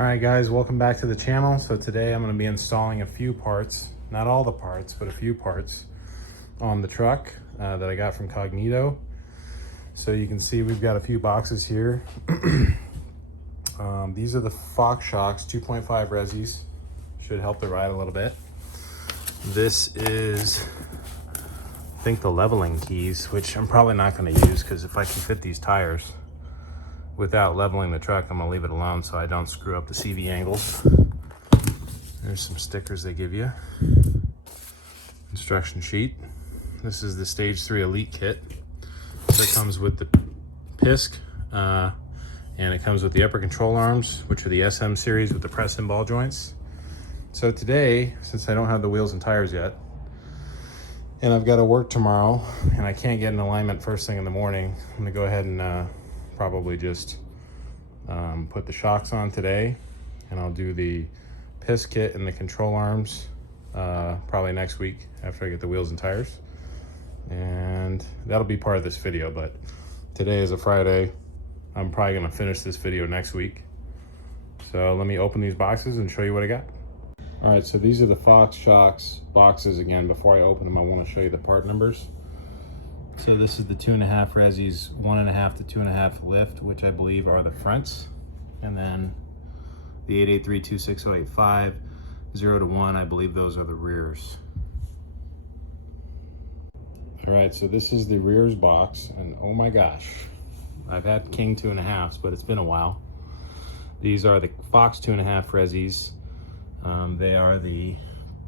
All right guys, welcome back to the channel. So today I'm going to be installing a few parts, not all the parts, but a few parts on the truck that I got from Cognito. So you can see we've got a few boxes here. These are the Fox shocks, 2.5 resis. Should help the ride a little bit. This is, I think, the leveling keys, which I'm probably not going to use because if I can fit these tires without leveling the truck, I'm gonna leave it alone so I don't screw up the CV angles. There's some stickers they give you. Instruction sheet. This is the Stage 3 Elite kit. So it comes with the PISK, and it comes with the upper control arms, which are the SM series with the press and ball joints. So today, since I don't have the wheels and tires yet, and I've got to work tomorrow, and I can't get an alignment first thing in the morning, I'm gonna go ahead and probably just put the shocks on today, and I'll do the PISK kit and the control arms probably next week after I get the wheels and tires, and that'll be part of this video. But today is a Friday. I'm probably gonna finish this video next week. So let me open these boxes and show you what I got. All right, so these are the Fox shocks boxes. Again, before I open them, I want to show you the part numbers. So this is the 2.5 resis, 1.5 to 2.5 lift, which I believe are the fronts. And then the 883-26085, 0 to 1, I believe those are the rears. All right, so this is the rears box, and oh my gosh, I've had King 2.5s, but it's been a while. These are the Fox 2.5 resis. They are the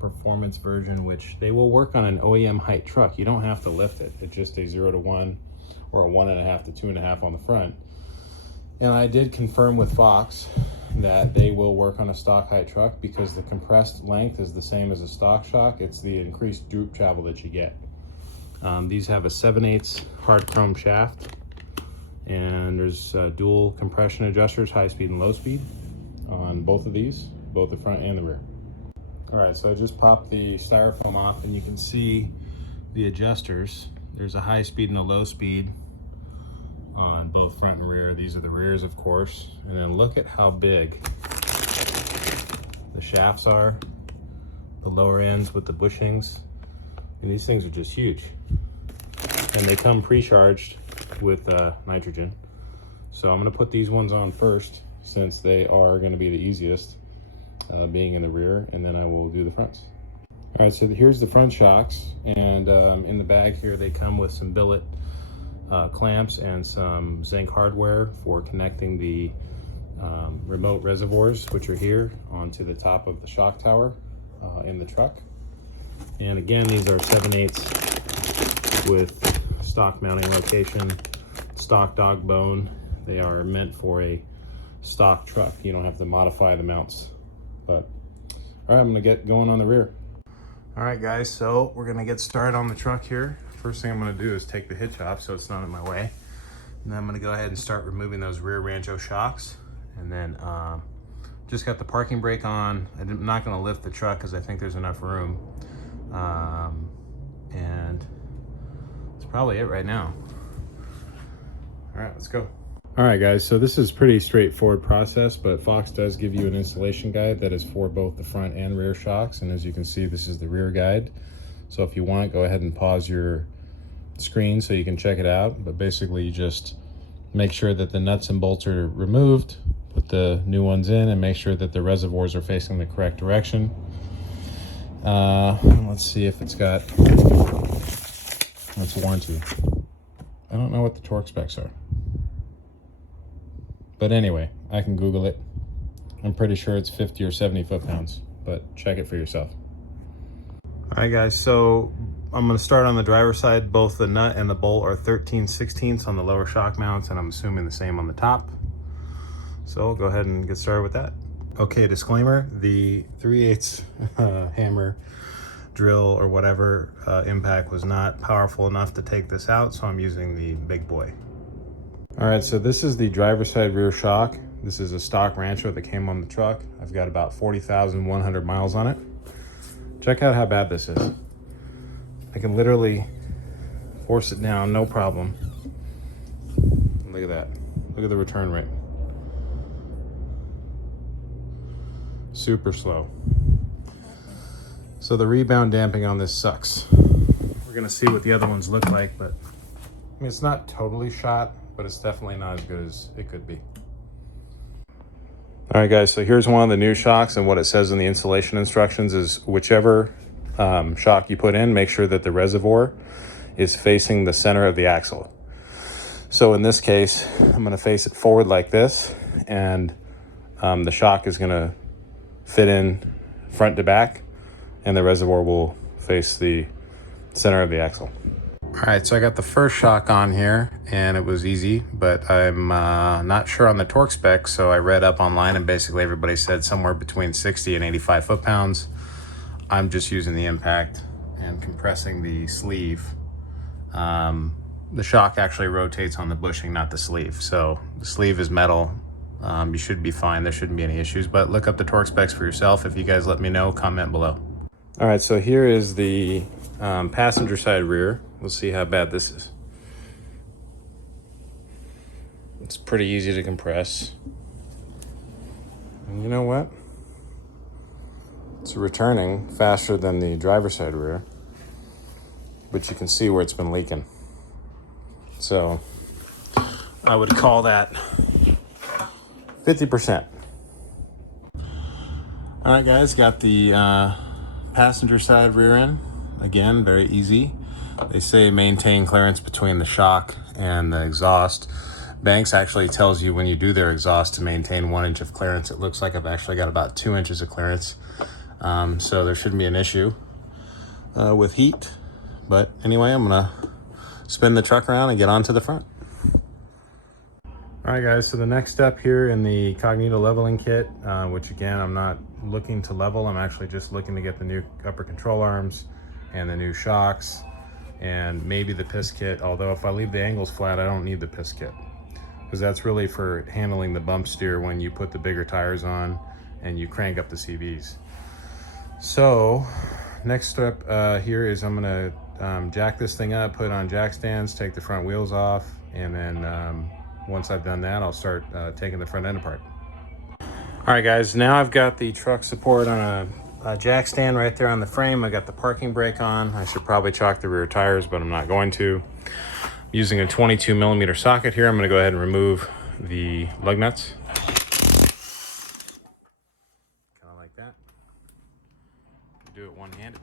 performance version, which they will work on an OEM height truck. You don't have to lift it. It's just a 0 to 1 or a 1.5 to 2.5 on the front. And I did confirm with Fox that they will work on a stock height truck because the compressed length is the same as a stock shock. It's the increased droop travel that you get. These have a 7/8 hard chrome shaft, and there's dual compression adjusters, high speed and low speed, on both of these, both the front and the rear. All right, so I just popped the styrofoam off, and you can see the adjusters. There's a high speed and a low speed on both front and rear. These are the rears, of course. And then look at how big the shafts are, the lower ends with the bushings. And these things are just huge. And they come pre-charged with nitrogen. So I'm gonna put these ones on first, since they are gonna be the easiest, being in the rear, and then I will do the fronts. All right, so here's the front shocks, and in the bag here they come with some billet clamps and some zinc hardware for connecting the remote reservoirs, which are here, onto the top of the shock tower in the truck. And again, these are 7/8 with stock mounting location, stock dog bone. They are meant for a stock truck. You don't have to modify the mounts. But all right, I'm gonna get going on the rear. All right guys, so we're gonna get started on the truck here. First thing I'm gonna do is take the hitch off so it's not in my way. And then I'm gonna go ahead and start removing those rear Rancho shocks. And then just got the parking brake on. I'm not gonna lift the truck because I think there's enough room. And that's probably it right now. All right, let's go. All right guys, so this is pretty straightforward process, but Fox does give you an installation guide that is for both the front and rear shocks. And as you can see, this is the rear guide. So if you want, go ahead and pause your screen so you can check it out. But basically, you just make sure that the nuts and bolts are removed, put the new ones in, and make sure that the reservoirs are facing the correct direction. Let's see if it's got its warranty. I don't know what the torque specs are. But anyway, I can Google it. I'm pretty sure it's 50 or 70 foot-pounds, but check it for yourself. All right guys, so I'm gonna start on the driver's side. Both the nut and the bolt are 13/16 on the lower shock mounts, and I'm assuming the same on the top. So I'll go ahead and get started with that. Okay, disclaimer, the 3/8 hammer drill or whatever impact was not powerful enough to take this out, so I'm using the big boy. All right, so this is the driver's side rear shock. This is a stock Rancho that came on the truck. I've got about 40,100 miles on it. Check out how bad this is. I can literally force it down, no problem. Look at that. Look at the return rate. super slow. So the rebound damping on this sucks. We're gonna see what the other ones look like, but I mean, it's not totally shot, but it's definitely not as good as it could be. All right, guys, so here's one of the new shocks, and what it says in the installation instructions is whichever shock you put in, make sure that the reservoir is facing the center of the axle. So in this case, I'm gonna face it forward like this, and the shock is gonna fit in front to back, and the reservoir will face the center of the axle. All right, so I got the first shock on here, and it was easy, but I'm not sure on the torque specs, so I read up online, and basically everybody said somewhere between 60 and 85 foot-pounds. I'm just using the impact and compressing the sleeve. The shock actually rotates on the bushing, not the sleeve. So the sleeve is metal. You should be fine. There shouldn't be any issues, but look up the torque specs for yourself. If you guys let me know, comment below. All right, so here is the passenger side rear. Let's see how bad this is. It's pretty easy to compress. And you know what? It's returning faster than the driver's side rear, but you can see where it's been leaking. So I would call that 50%. All right, guys, got the passenger side rear end. Again, very easy. They say maintain clearance between the shock and the exhaust. Banks actually tells you when you do their exhaust to maintain 1 inch of clearance. It looks like I've actually got about 2 inches of clearance. So there shouldn't be an issue with heat. But anyway, I'm gonna spin the truck around and get onto the front. All right, guys, so the next step here in the Cognito leveling kit, which again, I'm not looking to level. I'm actually just looking to get the new upper control arms and the new shocks and maybe the PISK kit. Although if I leave the angles flat, I don't need the PISK kit, because that's really for handling the bump steer when you put the bigger tires on and you crank up the CVs. So next step here is I'm gonna jack this thing up, put it on jack stands, take the front wheels off, and then once I've done that, I'll start taking the front end apart. All right, guys, now I've got the truck support on a jack stand right there on the frame. I got the parking brake on. I should probably chalk the rear tires, but I'm not going to. Using a 22 millimeter socket here, I'm gonna go ahead and remove the lug nuts. Kind of like that. Do it one-handed.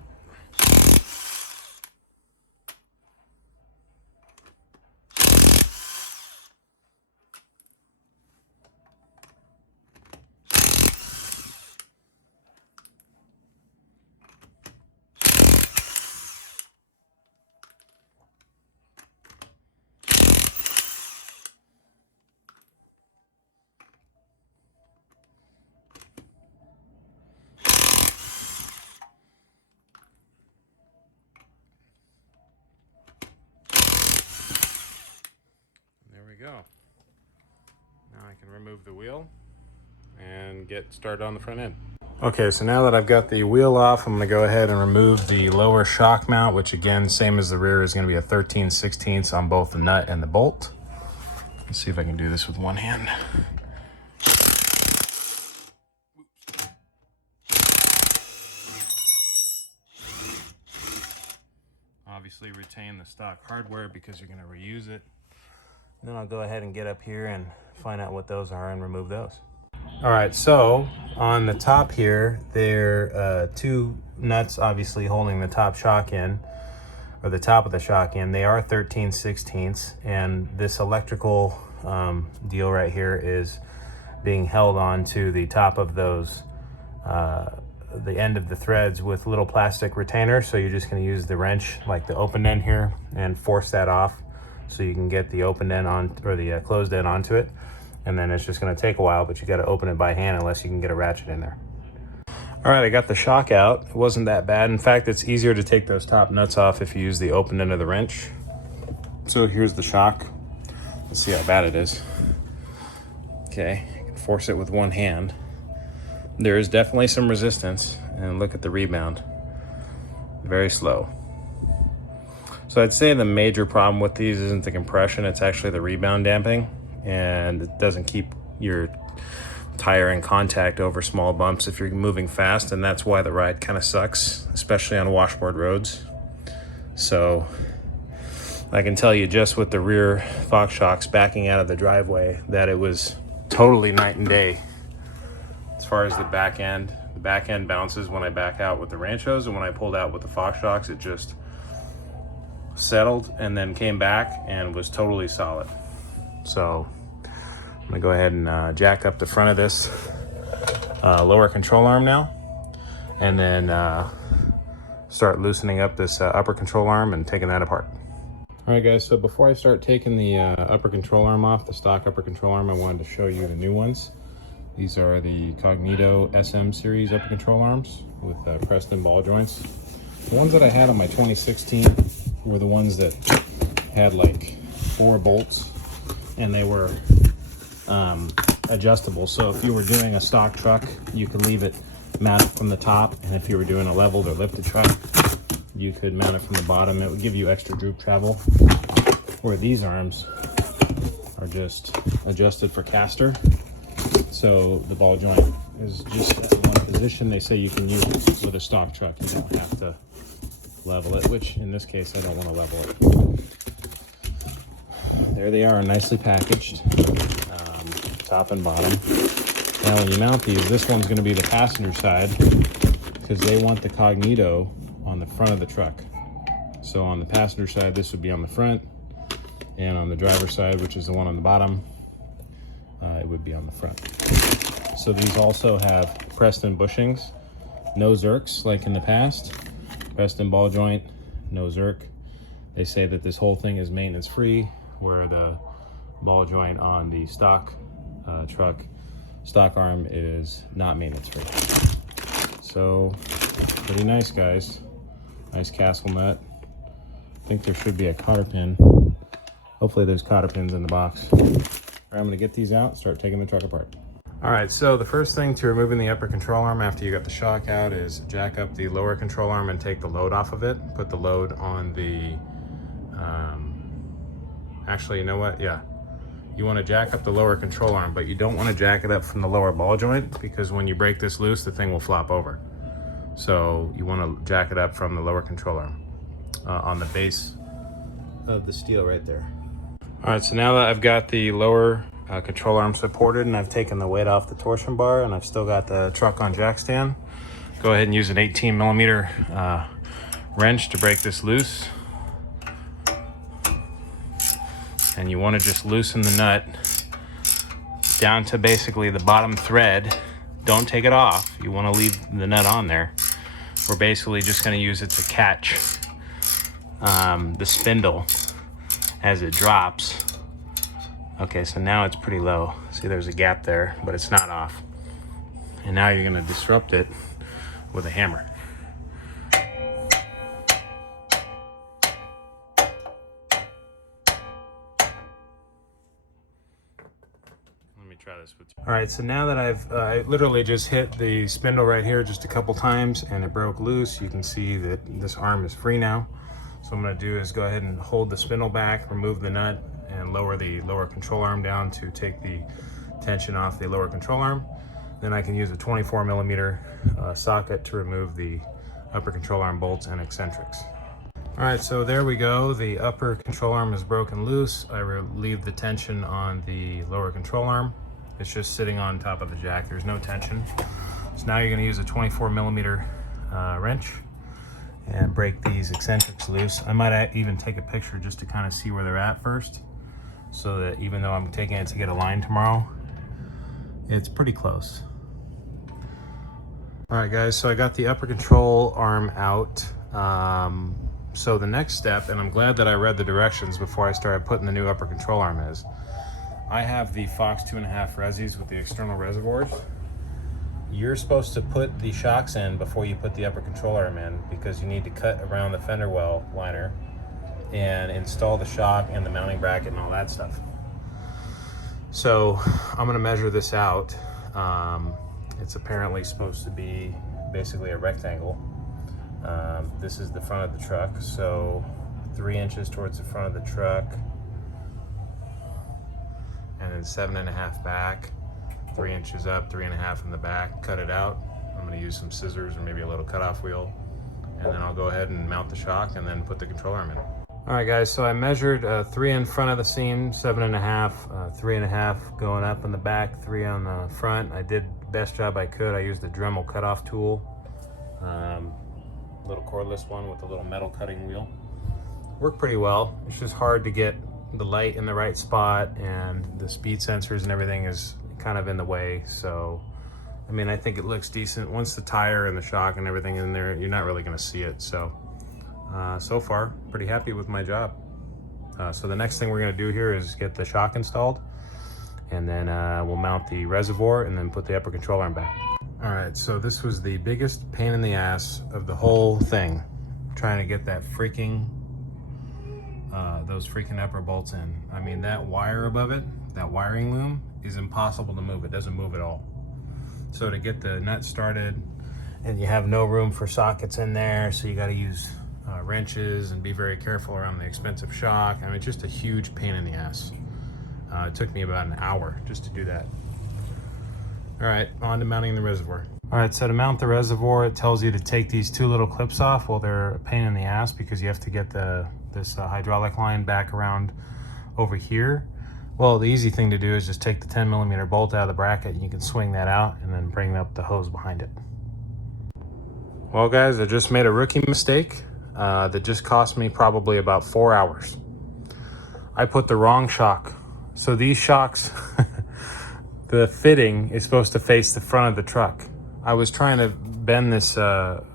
Go. Now I can remove the wheel and get started on the front end. Okay, so now that I've got the wheel off, I'm going to go ahead and remove the lower shock mount, which again, same as the rear, is going to be a 13/16 on both the nut and the bolt. Let's see if I can do this with one hand. Obviously retain the stock hardware because you're going to reuse it. Then I'll go ahead and get up here and find out what those are and remove those. All right, so on the top here, there are two nuts obviously holding the top shock in, or the top of the shock in. They are 13/16, and this electrical deal right here is being held on to the top of those, the end of the threads with little plastic retainers. So you're just gonna use the wrench, like the open end here, and force that off, so you can get the open end on, or the closed end onto it. And then it's just gonna take a while, but you gotta open it by hand unless you can get a ratchet in there. All right, I got the shock out. It wasn't that bad. In fact, it's easier to take those top nuts off if you use the open end of the wrench. So here's the shock. Let's see how bad it is. Okay, you can force it with one hand. There is definitely some resistance, and look at the rebound. Very slow. So I'd say the major problem with these isn't the compression, it's actually the rebound damping, and it doesn't keep your tire in contact over small bumps if you're moving fast, and that's why the ride kind of sucks, especially on washboard roads. So I can tell you just with the rear Fox shocks backing out of the driveway that it was totally night and day. As far as the back end bounces when I back out with the Ranchos, and when I pulled out with the Fox shocks, it just settled and then came back and was totally solid. So I'm gonna go ahead and jack up the front of this lower control arm now, and then start loosening up this upper control arm and taking that apart. All right guys, so before I start taking the upper control arm off, the stock upper control arm, I wanted to show you the new ones. These are the Cognito SM series upper control arms with pressed in ball joints. The ones that I had on my 2016 were the ones that had like 4 bolts, and they were adjustable. So if you were doing a stock truck, you could leave it mounted from the top, and if you were doing a leveled or lifted truck, you could mount it from the bottom. It would give you extra droop travel, where these arms are just adjusted for caster. So the ball joint is just at one position. They say you can use it with a stock truck. You don't have to level it, which in this case, I don't want to level it. There they are, nicely packaged, top and bottom. Now when you mount these, this one's going to be the passenger side because they want the Cognito on the front of the truck. So on the passenger side, this would be on the front, and on the driver's side, which is the one on the bottom, it would be on the front. So these also have pressed in bushings, no zerks like in the past, pressed in ball joint, no zerk. They say that this whole thing is maintenance free, where the ball joint on the stock truck stock arm is not maintenance free. So pretty nice, guys. Nice castle nut. I think there should be a cotter pin. Hopefully there's cotter pins in the box. All right, I'm gonna get these out and start taking the truck apart. All right, so the first thing to removing the upper control arm after you got the shock out is jack up the lower control arm and take the load off of it. Put the load on the, actually, you know what? Yeah. You want to jack up the lower control arm, but you don't want to jack it up from the lower ball joint, because when you break this loose, the thing will flop over. So you want to jack it up from the lower control arm on the base of the steel right there. All right, so now that I've got the lower control arm supported and I've taken the weight off the torsion bar and I've still got the truck on jack stand, go ahead and use an 18mm wrench to break this loose. And you want to just loosen the nut down to basically the bottom thread. Don't take it off. You want to leave the nut on there. We're basically just going to use it to catch the spindle as it drops. Okay, so now it's pretty low. See, there's a gap there, but it's not off. And now you're going to disrupt it with a hammer. Try this with you. All right, so now that I literally just hit the spindle right here just a couple times and it broke loose, you can see that this arm is free now. So what I'm going to do is go ahead and hold the spindle back, remove the nut, and lower the lower control arm down to take the tension off the lower control arm. Then I can use a 24mm socket to remove the upper control arm bolts and eccentrics. All right, so there we go. The upper control arm is broken loose. I relieved the tension on the lower control arm. It's just sitting on top of the jack. There's no tension. So now you're going to use a 24mm wrench and break these eccentrics loose. I might even take a picture just to kind of see where they're at first, so that even though I'm taking it to get a line tomorrow, it's pretty close. All right, guys, so I got the upper control arm out. So the next step, and I'm glad that I read the directions before I started putting the new upper control arm, is I have the Fox 2.5 Resis with the external reservoirs. You're supposed to put the shocks in before you put the upper control arm in, because you need to cut around the fender well liner and install the shock and the mounting bracket and all that stuff. So I'm gonna measure this out. It's apparently supposed to be basically a rectangle. This is the front of the truck, so 3 inches towards the front of the truck, and then 7.5 back, 3 inches up, 3.5 in the back, cut it out. I'm gonna use some scissors or maybe a little cutoff wheel, and then I'll go ahead and mount the shock and then put the control arm in. All right guys, so I measured 3 in front of the seam, 7.5, 3.5 going up in the back, 3 on the front. I did the best job I could. I used the Dremel cutoff tool, little cordless one with a little metal cutting wheel. Worked pretty well. It's just hard to get the light in the right spot, and the speed sensors and everything is kind of in the way. So I mean, I think it looks decent. Once the tire and the shock and everything in there, you're not really gonna see it. So so far, pretty happy with my job. So the next thing we're gonna do here is get the shock installed, and then we'll mount the reservoir and then put the upper control arm back. All right, so this was the biggest pain in the ass of the whole thing, trying to get that freaking, those freaking upper bolts in. I mean, that wire above it, that wiring loom, is impossible to move. It doesn't move at all. So to get the nut started, and you have no room for sockets in there, so you got to use wrenches and be very careful around the expensive shock. I mean, it's just a huge pain in the ass. It took me about an hour just to do that. All right, on to mounting the reservoir. All right, so to mount the reservoir, it tells you to take these 2 little clips off. Well, they're a pain in the ass because you have to get this hydraulic line back around over here. Well, the easy thing to do is just take the 10mm bolt out of the bracket, and you can swing that out and then bring up the hose behind it. Well guys, I just made a rookie mistake that just cost me probably about 4 hours. I put the wrong shock. So these shocks, the fitting is supposed to face the front of the truck. I was trying to bend this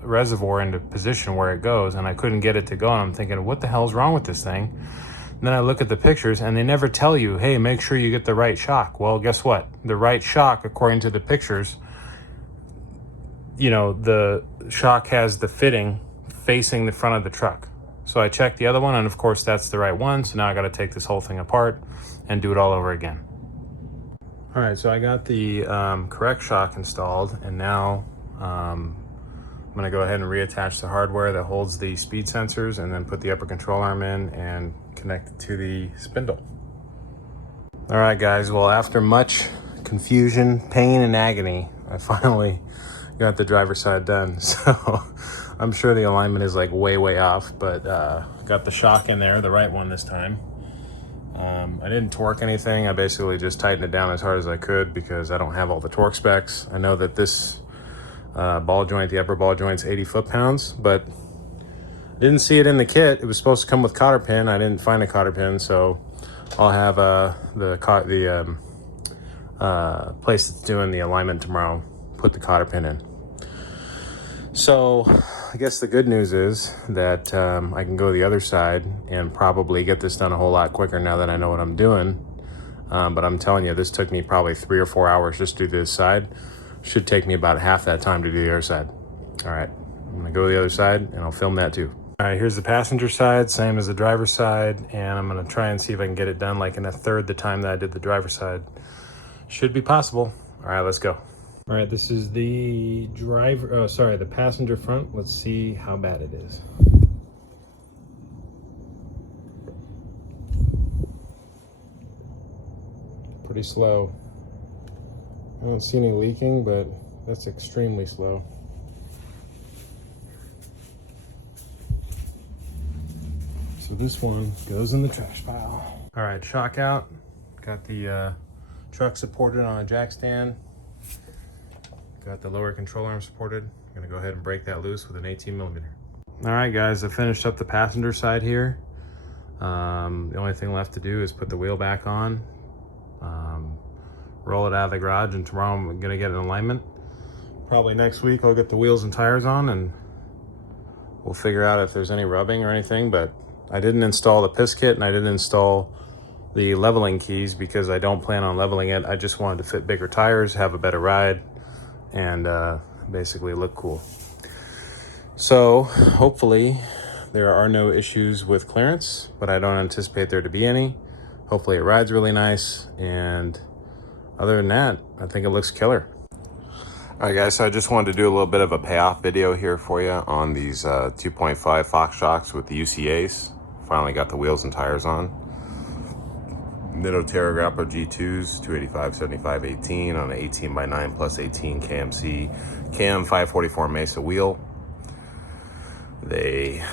reservoir into position where it goes, and I couldn't get it to go, and I'm thinking, what the hell's wrong with this thing? And then I look at the pictures, and they never tell you, hey, make sure you get the right shock. Well, guess what? The right shock, according to the pictures, you know, the shock has the fitting facing the front of the truck. So I checked the other one, and of course that's the right one. So now I got to take this whole thing apart and do it all over again. All right, so I got the correct shock installed, and now I'm gonna go ahead and reattach the hardware that holds the speed sensors, and then put the upper control arm in and connect it to the spindle. All right guys, well, after much confusion, pain, and agony, I finally got the driver's side done. So I'm sure the alignment is like way off, but got the shock in there, the right one this time. I didn't torque anything. I basically just tightened it down as hard as I could because I don't have all the torque specs. I know that this ball joint, the upper ball joint's 80 foot-pounds, but I didn't see it in the kit. It was supposed to come with cotter pin. I didn't find a cotter pin, so I'll have the place that's doing the alignment tomorrow put the cotter pin in. So I guess the good news is that I can go the other side and probably get this done a whole lot quicker now that I know what I'm doing. But I'm telling you, this took me probably 3 or 4 hours just to do this side. Should take me about half that time to do the other side. All right, I'm gonna go to the other side and I'll film that too. All right, here's the passenger side, same as the driver's side, and I'm gonna try and see if I can get it done like in a third the time that I did the driver's side. Should be possible. All right, let's go. All right, this is the the passenger front. Let's see how bad it is. Pretty slow. I don't see any leaking, but that's extremely slow. So this one goes in the trash pile. All right, shock out. Got the truck supported on a jack stand. Got the lower control arm supported. I'm gonna go ahead and break that loose with an 18mm. All right guys, I finished up the passenger side here. The only thing left to do is put the wheel back on, roll it out of the garage, and tomorrow I'm gonna get an alignment. Probably next week I'll get the wheels and tires on, and we'll figure out if there's any rubbing or anything, but I didn't install the PISK kit and I didn't install the leveling keys because I don't plan on leveling it. I just wanted to fit bigger tires, have a better ride, and basically look cool. So hopefully there are no issues with clearance, but I don't anticipate there to be any. Hopefully it rides really nice, and other than that, I think it looks killer. All right guys, so I just wanted to do a little bit of a payoff video here for you on these 2.5 Fox shocks with the UCAs. Finally got the wheels and tires on. Cognito Terragappa G2s, 285, 75, 18 on an 18x9 plus 18 KMC KM 544 Mesa wheel. They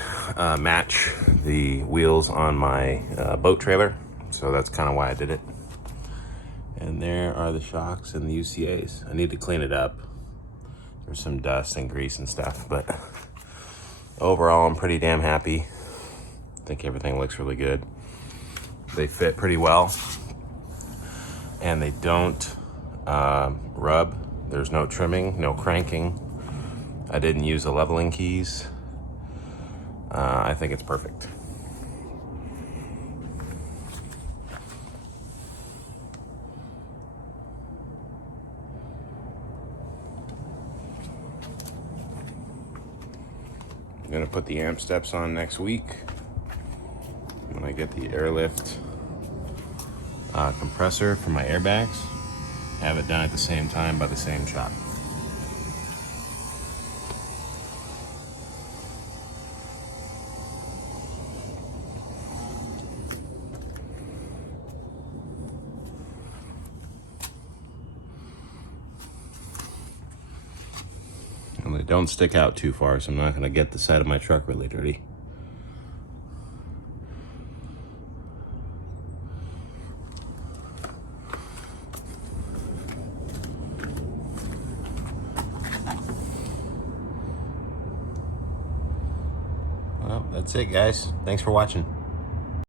match the wheels on my boat trailer, so that's kind of why I did it. And there are the shocks and the UCAs. I need to clean it up. There's some dust and grease and stuff, but overall I'm pretty damn happy. I think everything looks really good. They fit pretty well, and they don't rub. There's no trimming, no cranking. I didn't use the leveling keys. I think it's perfect. I'm gonna put the amp steps on next week when I get the airlift compressor for my airbags. Have it done at the same time by the same shop. And they don't stick out too far, so I'm not gonna get the side of my truck really dirty. Well, that's it, guys. Thanks for watching.